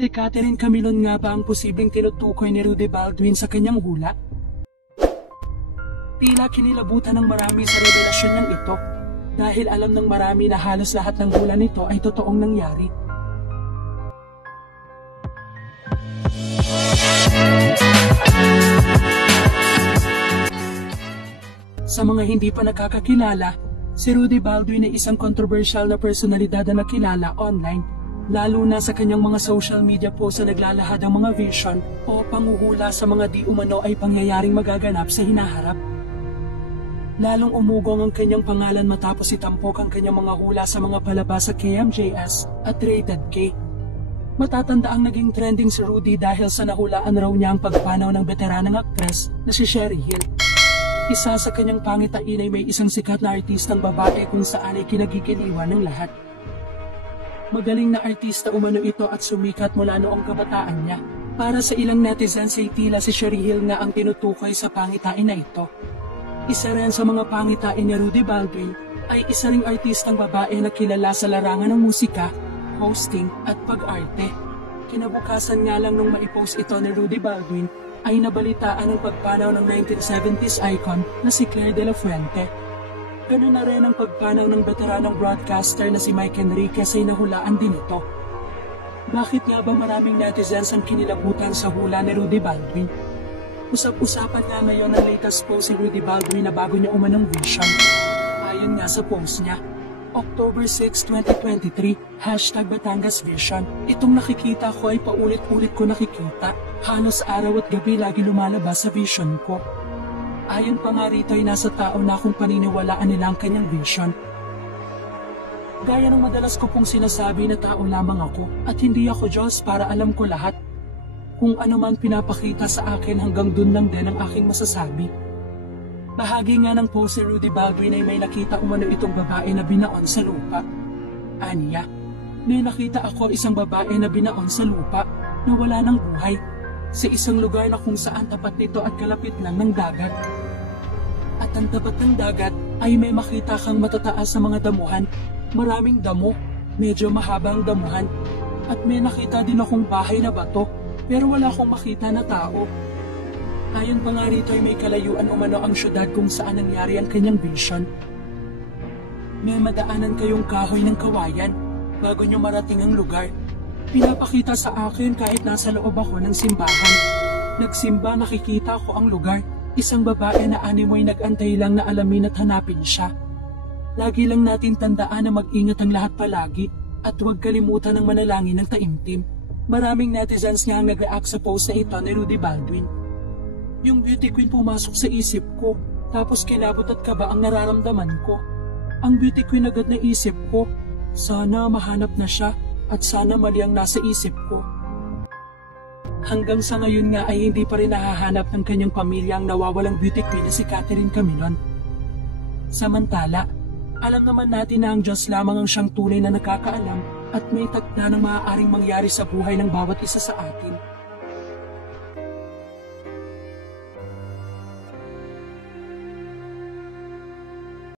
Si Catherine Camilon nga ba ang posibleng tinutukoy ni Rudy Baldwin sa kanyang hula? Tila kinilabutan ng marami sa revelasyon niyang ito dahil alam ng marami na halos lahat ng hula nito ay totoong nangyari. Sa mga hindi pa nakakakilala, si Rudy Baldwin ay isang kontrobersyal na personalidad na nakilala online, lalo na sa kanyang mga social media posts na naglalahad ang mga vision o panguhula sa mga di umano ay pangyayaring magaganap sa hinaharap. Lalong umugong ang kanyang pangalan matapos itampok ang kanyang mga hula sa mga palabas sa KMJS at Rated K. Matatanda ang naging trending si Rudy dahil sa nahulaan raw niya ang pagpanaw ng veteranang aktres na si Sherry Hill. Isa sa kanyang pangitain ay may isang sikat na artistang babae kung saan ay kinagigiliwan ng lahat. Magaling na artista umano ito at sumikat mula noong kabataan niya. Para sa ilang netizens ay tila si Sherry Hill nga ang tinutukoy sa pangitain na ito. Isa rin sa mga pangitain ni Rudy Baldwin ay isa ring artistang babae na kilala sa larangan ng musika, hosting at pag-arte. Kinabukasan nga lang nung maipost ito ni Rudy Baldwin ay nabalitaan ang pagpanaw ng 1970s icon na si Claire de la Fuente. Ganun na rin ang pagpanaw ng veteranong broadcaster na si Mike Enriquez ay nahulaan din ito. Bakit nga ba maraming netizens ang kinilabutan sa hula ni Rudy Baldwin? Usap-usapan nga ngayon ang latest post si Rudy Baldwin na bago niya umanong vision. Ayon nga sa post niya, October 6, 2023, #Batangas Vision. Itong nakikita ko ay paulit-ulit ko nakikita. Halos araw at gabi lagi lumalabas sa vision ko. Ayon pa nga rito ay nasa tao na akong paniniwalaan nila ang kanyang vision. Gaya ng madalas ko pong sinasabi na tao lamang ako at hindi ako Diyos para alam ko lahat. Kung ano man pinapakita sa akin hanggang dun lang din ang aking masasabi. Bahagi nga ng post si Rudy Baldwin ay may nakita umano itong babae na binaon sa lupa. Aniya, may nakita ako isang babae na binaon sa lupa na wala ng buhay sa isang lugar na kung saan tapat nito at kalapit lang ng dagat. At ang tapat ng dagat ay may makita kang matataas sa mga damuhan, maraming damo, medyo mahabang damuhan, at may nakita din akong bahay na bato pero wala akong makita na tao. Ayon pa nga rito ay may kalayuan umano ang syudad kung saan nangyari ang kanyang vision. May madaanan kayong kahoy ng kawayan bago nyo marating ang lugar. Pinapakita sa akin kahit nasa loob ako ng simbahan. Nagsimba nakikita ko ang lugar. Isang babae na animoy nag-antay lang na alamin at hanapin siya. Lagi lang natin tandaan na mag-ingat ang lahat palagi at huwag kalimutan ng manalangin ng taimtim. Maraming netizens nga ang nag-react sa post na ito ni Rudy Baldwin. Yung beauty queen pumasok sa isip ko, tapos kilabot at kaba ang nararamdaman ko. Ang beauty queen agad na isip ko, sana mahanap na siya at sana mali ang nasa isip ko. Hanggang sa ngayon nga ay hindi pa rin nahahanap ng kanyang pamilya ang nawawalang beauty queen na si Catherine Camilon. Samantala, alam naman natin na ang Diyos lamang ang siyang tunay na nakakaalam at may takda ng maaaring mangyari sa buhay ng bawat isa sa atin.